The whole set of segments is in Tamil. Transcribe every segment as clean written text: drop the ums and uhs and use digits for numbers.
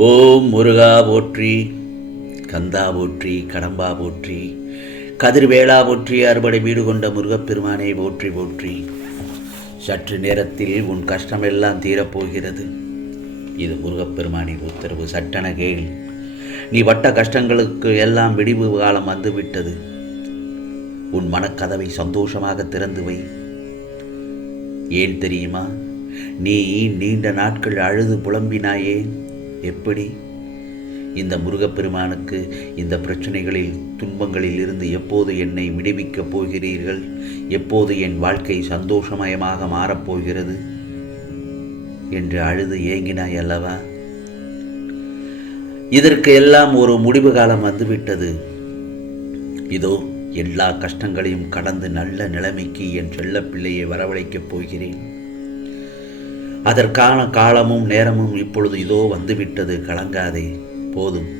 ஓம் முருகா போற்றி, கந்தா போற்றி, கடம்பா போற்றி, கதிர்வேளா போற்றி, அறுபடை வீடு கொண்ட முருகப்பெருமானை போற்றி போற்றி. சற்று நேரத்தில் உன் கஷ்டமெல்லாம் தீரப்போகிறது. இது முருகப்பெருமானின் உத்தரவு. சட்டென கேள். நீ பட்ட கஷ்டங்களுக்கு எல்லாம் விடிவு காலம் வந்துவிட்டது. உன் மனக்கதவை சந்தோஷமாக திறந்து வை. ஏன் தெரியுமா? நீ நீண்ட நாட்கள் அழுது புலம்பினாயே. எப்படி? இந்த முருகப்பெருமானுக்கு இந்த பிரச்சனைகளில், துன்பங்களில் இருந்து எப்போது என்னை விடுவிக்கப் போகிறீர்கள்? எப்போது என் வாழ்க்கை சந்தோஷமயமாக மாறப்போகிறது என்று அழுது ஏங்கினாய் அல்லவா? இதற்கு எல்லாம் ஒரு முடிவு காலம் வந்துவிட்டது. இதோ எல்லா கஷ்டங்களையும் கடந்து நல்ல நிலைமைக்கு என் செல்ல பிள்ளையை வரவழைக்கப் போகிறேன். அதற்கான காலமும் நேரமும் இப்பொழுது இதோ வந்துவிட்டது. கலங்காதே. போதும்,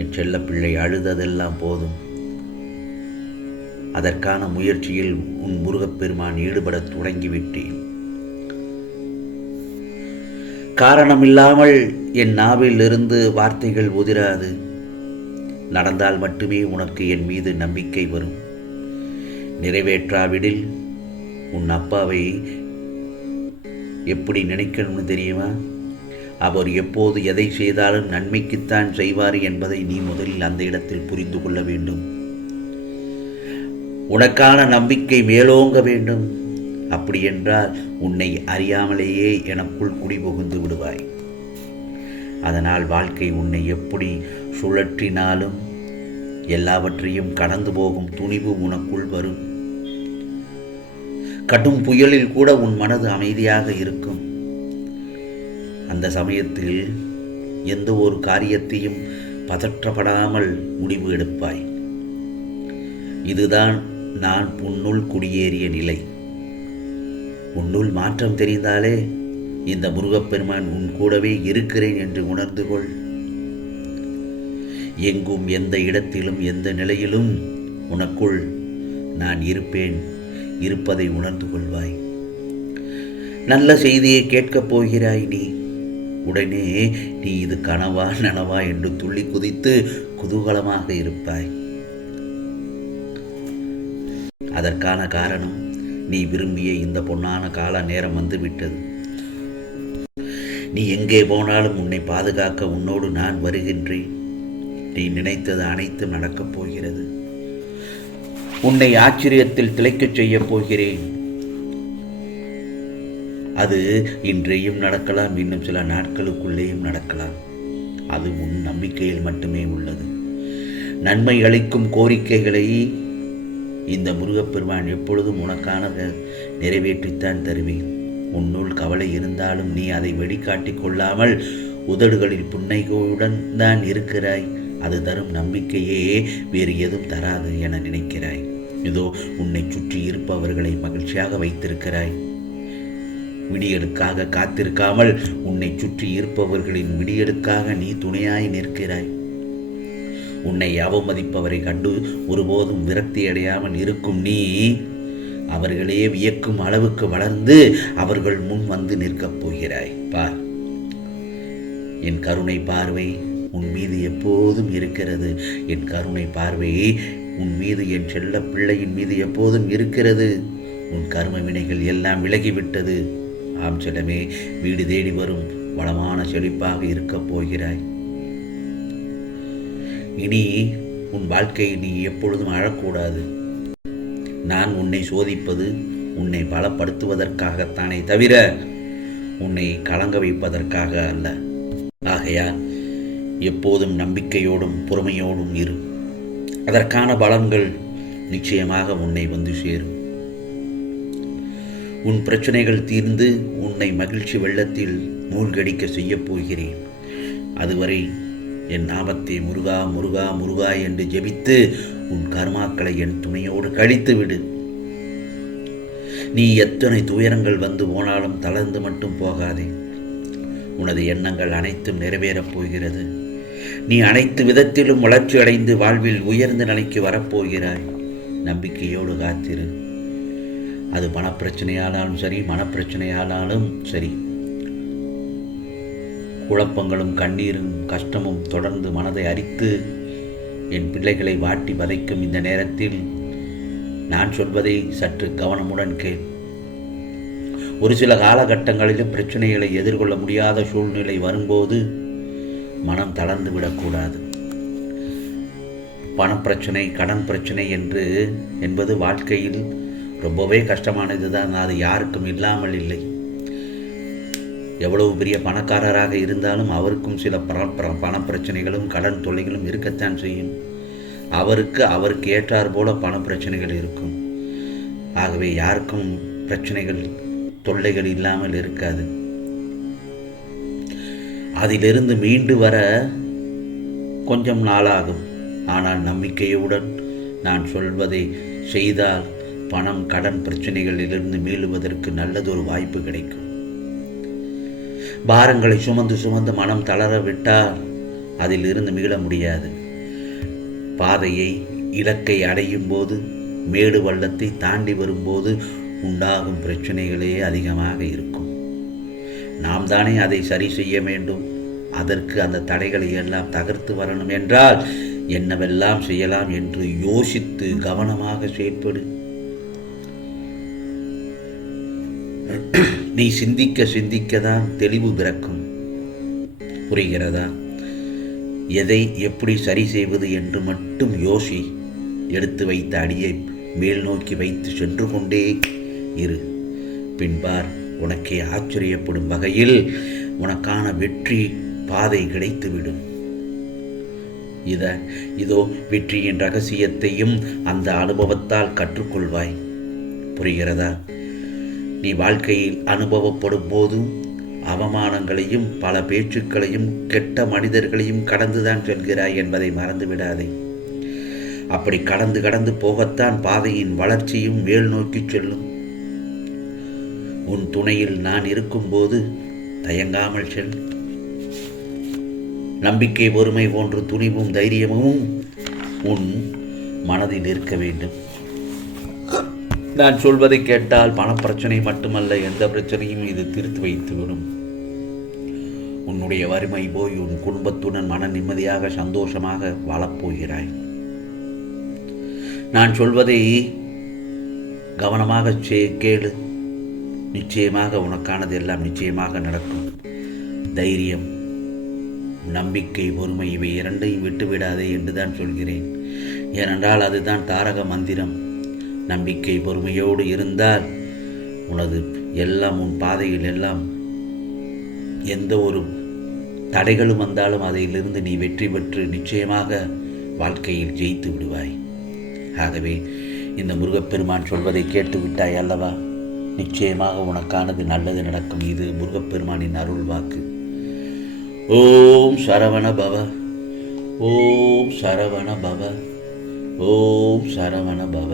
என் செல்ல பிள்ளை அழுததெல்லாம் போதும். அதற்கான முயற்சியில் உன் முருகப்பெருமான் ஈடுபட தொடங்கிவிட்டேன். காரணமில்லாமல் என் நாவில் இருந்து வார்த்தைகள் உதிராது. நடந்தால் மட்டுமே உனக்கு என் மீது நம்பிக்கை வரும். நிறைவேற்றாவிடில் உன் அப்பாவை எப்படி நினைக்கணும்னு தெரியுமா? அவர் எப்போது எதை செய்தாலும் நன்மைக்குத்தான் செய்வார் என்பதை நீ முதலில் அந்த இடத்தில் புரிந்து கொள்ள வேண்டும். உனக்கான நம்பிக்கை மேலோங்க வேண்டும். அப்படி என்றால் உன்னை அறியாமலேயே எனக்குள் குடிபுகுந்து விடுவாய். அதனால் வாழ்க்கை உன்னை எப்படி சுழற்றினாலும் எல்லாவற்றையும் கடந்து போகும் துணிவு உனக்குள் வரும். கடும் புயலில் கூட உன் மனது அமைதியாக இருக்கும். அந்த சமயத்தில் எந்த ஒரு காரியத்தையும் பதற்றப்படாமல் முடிவு எடுப்பாய். இதுதான் நான் உன்னுள் குடியேறிய நிலை. உன்னுள் மாற்றம் தெரிந்தாலே இந்த முருகப்பெருமான் உன் கூடவே இருக்கிறேன் என்று உணர்ந்து கொள். எங்கும், எந்த இடத்திலும், எந்த நிலையிலும் உனக்குள் நான் இருப்பேன். இருப்பதை உணர்ந்து கொள்வாய். நல்ல செய்தியை கேட்கப் போகிறாய் நீ. உடனே நீ இது கனவா நனவா என்று துள்ளி குதித்து குதூகலமாக இருப்பாய். அதற்கான காரணம், நீ விரும்பிய இந்த பொன்னான கால நேரம் வந்துவிட்டது. நீ எங்கே போனாலும் உன்னை பாதுகாக்க உன்னோடு நான் வருகின்றேன். நீ நினைத்தது அனைத்தும் நடக்கப் போகிறது. உன்னை ஆச்சரியத்தில் திளைக்கச் செய்யப் போகிறேன். அது இன்றையும் நடக்கலாம், இன்னும் சில நாட்களுக்குள்ளேயும் நடக்கலாம். அது உன் நம்பிக்கையில் மட்டுமே உள்ளது. நன்மை அளிக்கும் கோரிக்கைகளை இந்த முருகப்பெருமான் எப்பொழுதும் உனக்கான நிறைவேற்றித்தான் தருவேன். உன்னுள் கவலை இருந்தாலும் நீ அதை வெளிக்காட்டிக் கொள்ளாமல் உதடுகளில் புன்னைகளுடன் தான் இருக்கிறாய். அது தரும் நம்பிக்கையே வேறு எதுவும் தராது என நினைக்கிறாய். இதோ உன்னை சுற்றி இருப்பவர்களை மகிழ்ச்சியாக வைத்திருக்கிறாய். விடியலுக்காக காத்திருக்காமல் உன்னை சுற்றி இருப்பவர்களின் விடியலுக்காக நீ துணையாய் நிற்கிறாய். உன்னை அவமதிப்பவரை கண்டு ஒருபோதும் விரக்தி அடையாமல் இருக்கும் நீ அவர்களே வியக்கும் அளவுக்கு வளர்ந்து அவர்கள் முன் வந்து நிற்கப் போகிறாய். பார், என் கருணை பார்வை உன் மீது எப்போதும் இருக்கிறது. என் கருணை பார்வை உன் மீது, என் செல்ல பிள்ளையின் மீது எப்போதும் இருக்கிறது. உன் கர்ம வினைகள் எல்லாம் விலகிவிட்டது. ஆம் செல்லமே, வீடு தேடி வரும் வளமான செழிப்பாக இருக்கப் போகிறாய். இனி உன் வாழ்க்கையை நீ எப்பொழுதும் அழக்கூடாது. நான் உன்னை சோதிப்பது உன்னை பலப்படுத்துவதற்காகத்தானே தவிர உன்னை கலங்க வைப்பதற்காக அல்ல. ஆகையால் எப்போதும் நம்பிக்கையோடும் பொறுமையோடும் இரு. அதற்கான பலன்கள் நிச்சயமாக உன்னை வந்து சேரும். உன் பிரச்சனைகள் தீர்ந்து உன்னை மகிழ்ச்சி வெள்ளத்தில் மூழ்கடிக்க செய்யப் போகிறேன். அதுவரை என் நாமத்தை முருகா முருகா முருகா என்று ஜெபித்து உன் கர்மாக்களை என் துணையோடு கழித்து விடு. நீ எத்தனை துயரங்கள் வந்து போனாலும் தளர்ந்து மட்டும் போகாதே. உனது எண்ணங்கள் அனைத்தும் நிறைவேறப் போகிறது. நீ அனைத்து விதத்திலும் வளர்ச்சி அடைந்து வாழ்வில் உயர்ந்த நிலைக்கு வரப்போகிறாய். நம்பிக்கையோடு காத்திரு. அது பணப்பிரச்சனையானாலும் சரி, மனப்பிரச்சனையானாலும் சரி, குழப்பங்களும் கண்ணீரும் கஷ்டமும் தொடர்ந்து மனதை அரித்து என் பிள்ளைகளை வாட்டி வதைக்கும் இந்த நேரத்தில் நான் சொல்வதை சற்று கவனமுடன் கேள். ஒரு சில காலகட்டங்களிலும் பிரச்சனைகளை எதிர்கொள்ள முடியாத சூழ்நிலை வரும்போது மனம் தளர்ந்து விடக்கூடாது. பணப்பிரச்சனை, கடன் பிரச்சனை என்பது வாழ்க்கையில் ரொம்பவே கஷ்டமானது தான். அது யாருக்கும் இல்லாமல் இல்லை. எவ்வளவு பெரிய பணக்காரராக இருந்தாலும் அவருக்கும் சில பணப்பிரச்சனைகளும் கடன் தொல்லைகளும் இருக்கத்தான் செய்யும். அவருக்கு ஏற்றார் போல பணப்பிரச்சனைகள் இருக்கும். ஆகவே யாருக்கும் பிரச்சனைகள் தொல்லைகள் இல்லாமல் இருக்காது. அதிலிருந்து மீண்டு வர கொஞ்சம் நாளாகும். ஆனால் நம்பிக்கையுடன் நான் சொல்வதை செய்தால் பணம், கடன் பிரச்சனைகளிலிருந்து மீளுவதற்கு நல்லதொரு வாய்ப்பு கிடைக்கும். பாரங்களை சுமந்து சுமந்து மனம் தளர விட்டால் அதிலிருந்து மீள முடியாது. பாதையை, இலக்கை அடையும் போது, மேடு பள்ளத்தை தாண்டி வரும்போது உண்டாகும் பிரச்சனைகளே அதிகமாக இருக்கும். நாம் தானே அதை சரி செய்ய வேண்டும். அதற்கு அந்த தடைகளை எல்லாம் தகர்த்து வரணும் என்றால் என்னவெல்லாம் செய்யலாம் என்று யோசித்து கவனமாக செயல்படு. நீ சிந்திக்கதான் தெளிவு பிறக்கும். புரிகிறதா? எதை எப்படி சரி செய்வது என்று மட்டும் யோசி. எடுத்து வைத்த அடியை மேல் நோக்கி வைத்து சென்று கொண்டே இரு. பின்பார், உனக்கே ஆச்சரியப்படும் வகையில் உனக்கான வெற்றி பாதை கிடைத்துவிடும். இதோ வெற்றியின் ரகசியத்தையும் அந்த அனுபவத்தால் கற்றுக்கொள்வாய். புரிகிறதா? நீ வாழ்க்கையில் அனுபவப்படும் போதும் அவமானங்களையும் பல பேச்சுக்களையும் கெட்ட மனிதர்களையும் கடந்துதான் செல்கிறாய் என்பதை மறந்து விடாதே. அப்படி கடந்து போகத்தான் பாதையின் வளர்ச்சியும் மேல் நோக்கி செல்லும். உன் துணையில் நான் இருக்கும்போது தயங்காமல் செல். நம்பிக்கை, பொறுமை போன்று துணிவும் தைரியமும் உன் மனதில் இருக்க வேண்டும். நான் சொல்வதை கேட்டால் பணப்பிரச்சனை மட்டுமல்ல, எந்த பிரச்சனையும் இது தீர்த்து வைத்துவிடும். உன்னுடைய வறுமை போய் உன் குடும்பத்துடன் மன நிம்மதியாக சந்தோஷமாக வாழப்போகிறாய். நான் சொல்வதை கவனமாக கேளு. நிச்சயமாக உனக்கானது எல்லாம் நிச்சயமாக நடக்கும். தைரியம், நம்பிக்கை, பொறுமை இவை இரண்டையும் விட்டுவிடாதே என்றுதான் சொல்கிறேன். ஏனென்றால் அதுதான் தாரக மந்திரம். நம்பிக்கை, பொறுமையோடு இருந்தால் உனது எல்லாம், உன் பாதையில் எல்லாம் எந்த ஒரு தடைகளும் வந்தாலும் அதிலிருந்து நீ வெற்றி பெற்று நிச்சயமாக வாழ்க்கையில் ஜெயித்து விடுவாய். ஆகவே இந்த முருகப்பெருமான் சொல்வதை கேட்டு விட்டாய் அல்லவா? நிச்சயமாக உனக்கானது நல்லது நடக்கும். இது முருகப்பெருமானின் அருள் வாக்கு. ஓம் சரவண பவ, ஓம் சரவண பவ, ஓம் சரவண பவ.